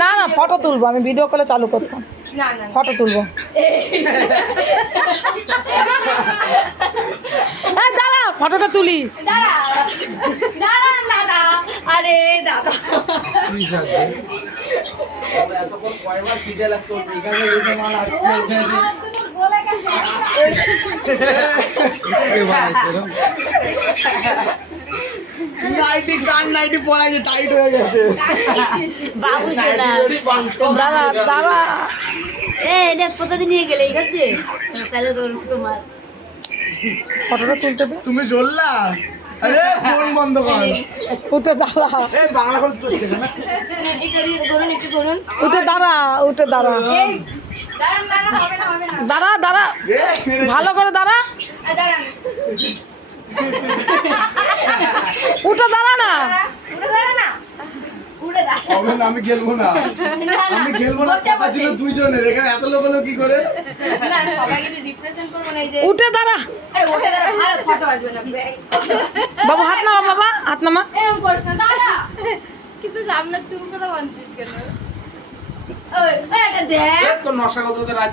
না না ফটো তুলবো, আমি ভিডিও কলে চালু করতাম, ফটো তুলবো। দাঁড়া ফটোটা তুলি। আরে দাদা নাইটি কান নাইটি পরা যে টাইট হয়ে গেছে বাবু দাঁড়া দাঁড়া, এটা কতদিন নিয়ে গেলে এই কাছে তাহলে তোমার ফটোটা তুলতে দে। তুমি জ্বললা? আরে ফোন বন্ধ কর। উঠে দাঁড়া, এই বাংলা কল চলছে না? একটু করুন উঠে দাঁড়া, উঠে দাঁড়া, দাঁড়া দাঁড়া, ভালো করে দাঁড়া, উঠে দাঁড়া না। হবে না, আমি খেলবো না, আমি খেলবো না। কথা ছিল দুইজনের, এখানে এত লোক হলো কি করে? উঠে দাঁড়া বাবু, হাত নামা বাবা, হাত নামা। কিন্তু সামনে চুল করে বাঁধছিস কেন? তোর নশা কথা রাত